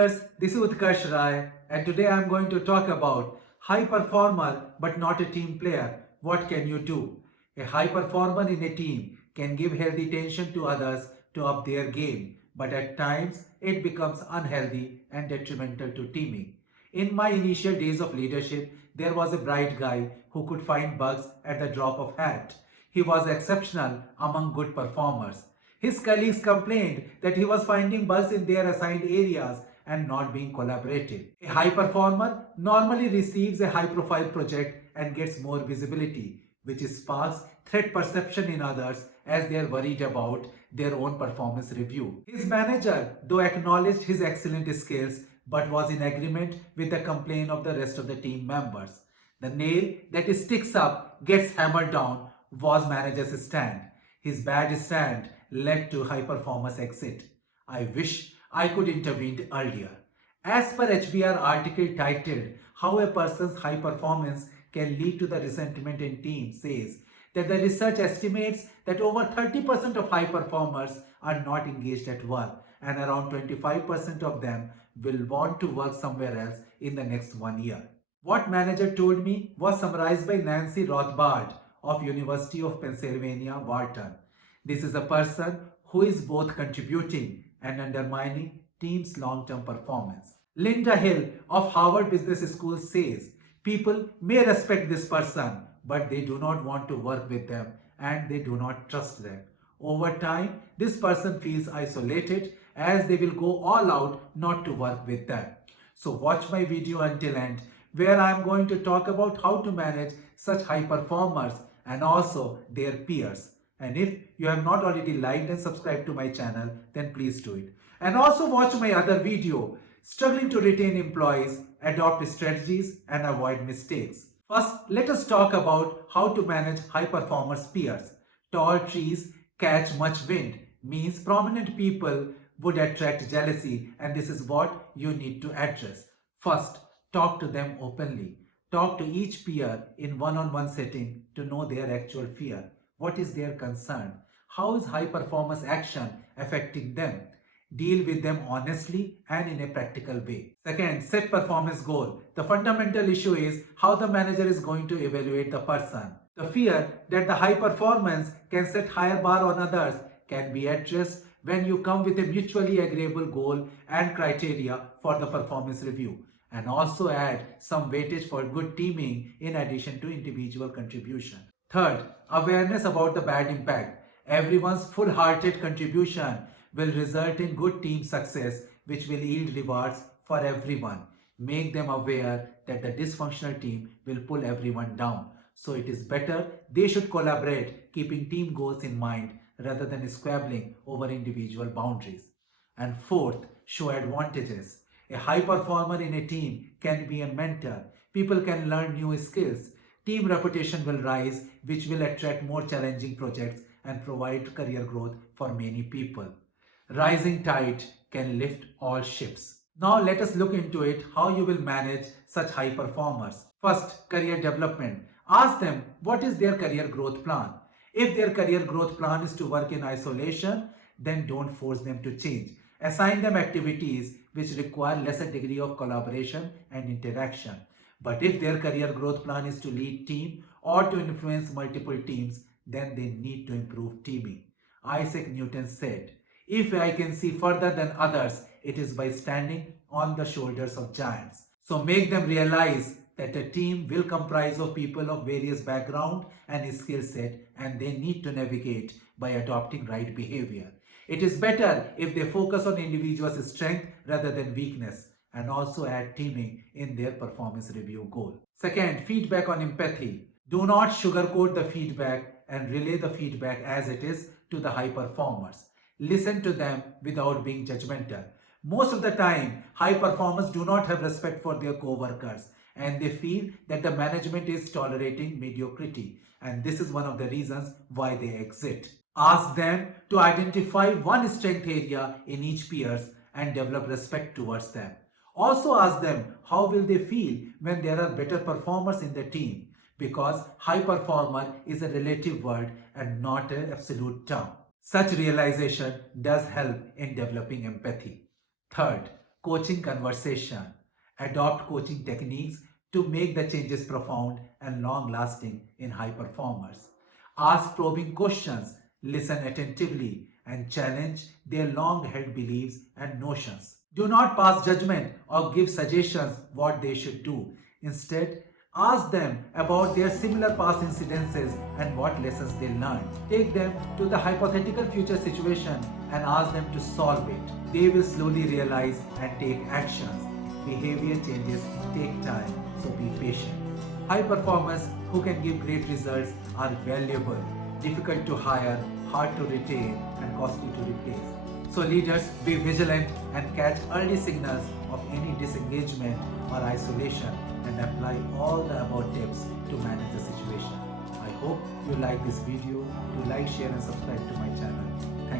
leaders, this is Utkarsh Rai, and today I am going to talk about high performer but not a team player. What can you do? A high performer in a team can give healthy attention to others to up their game, but at times it becomes unhealthy and detrimental to teaming. In my initial days of leadership, there was a bright guy who could find bugs at the drop of hat. He was exceptional among good performers. His colleagues complained that he was finding bugs in their assigned areas and not being collaborative. A high performer normally receives a high profile project and gets more visibility, which sparks threat perception in others as they are worried about their own performance review. His manager, though, acknowledged his excellent skills but was in agreement with the complaint of the rest of the team members. The nail that sticks up gets hammered down was manager's stand. His bad stand led to high performance exit. I wish I could intervene earlier. As per HBR article titled How a Person's High Performance Can Lead to the Resentment in Team says that the research estimates that over 30% of high performers are not engaged at work and around 25% of them will want to work somewhere else in the next 1 year. What manager told me was summarized by Nancy Rothbard of University of Pennsylvania, Wharton. This is a person who is both contributing and undermining team's long-term performance. Linda Hill of Harvard Business School says, people may respect this person, but they do not want to work with them and they do not trust them. Over time, this person feels isolated as they will go all out not to work with them. So watch my video until end, where I am going to talk about how to manage such high performers and also their peers. And if you have not already liked and subscribed to my channel, then please do it. And also watch my other video, Struggling to Retain Employees, Adopt Strategies and Avoid Mistakes. First, let us talk about how to manage high performers' peers. Tall trees catch much wind means prominent people would attract jealousy, and this is what you need to address. First, talk to them openly. Talk to each peer in one-on-one setting to know their actual fear. What is their concern? How is high performance action affecting them? Deal with them honestly and in a practical way. Second, set performance goal. The fundamental issue is how the manager is going to evaluate the person. The fear that the high performance can set higher bar on others can be addressed when you come with a mutually agreeable goal and criteria for the performance review, and also add some weightage for good teaming in addition to individual contribution. Third, awareness about the bad impact. Everyone's full-hearted contribution will result in good team success, which will yield rewards for everyone. Make them aware that the dysfunctional team will pull everyone down. So it is better they should collaborate, keeping team goals in mind rather than squabbling over individual boundaries. And fourth, show advantages. A high performer in a team can be a mentor. People can learn new skills. Team reputation will rise, which will attract more challenging projects and provide career growth for many people. Rising tide can lift all ships. Now let us look into it how you will manage such high performers. First, career development. Ask them what is their career growth plan. If their career growth plan is to work in isolation, then don't force them to change. Assign them activities which require lesser degree of collaboration and interaction. But if their career growth plan is to lead team or to influence multiple teams, then they need to improve teaming. Isaac Newton said, if I can see further than others, it is by standing on the shoulders of giants. So make them realize that a team will comprise of people of various background and skill set, and they need to navigate by adopting right behavior. It is better if they focus on individual's strength rather than weakness, and also add teaming in their performance review goal. Second, feedback on empathy. Do not sugarcoat the feedback and relay the feedback as it is to the high performers. Listen to them without being judgmental. Most of the time, high performers do not have respect for their co-workers and they feel that the management is tolerating mediocrity, and this is one of the reasons why they exit. Ask them to identify one strength area in each peers and develop respect towards them. Also ask them how will they feel when there are better performers in the team, because high performer is a relative word and not an absolute term. Such realization does help in developing empathy. Third, Coaching conversation. Adopt coaching techniques to make the changes profound and long lasting in high performers. Ask probing questions, listen attentively, and challenge their long held beliefs and notions. Do not pass judgment or give suggestions what they should do. Instead, ask them about their similar past incidences and what lessons they learned. Take them to the hypothetical future situation and ask them to solve it. They will slowly realize and take actions. Behavior changes take time, so be patient. High performers who can give great results are valuable, difficult to hire, hard to retain, and costly to replace. So leaders, be vigilant and catch early signals of any disengagement or isolation and apply all the above tips to manage the situation. I hope you like this video. Do like, share and subscribe to my channel. Thank you.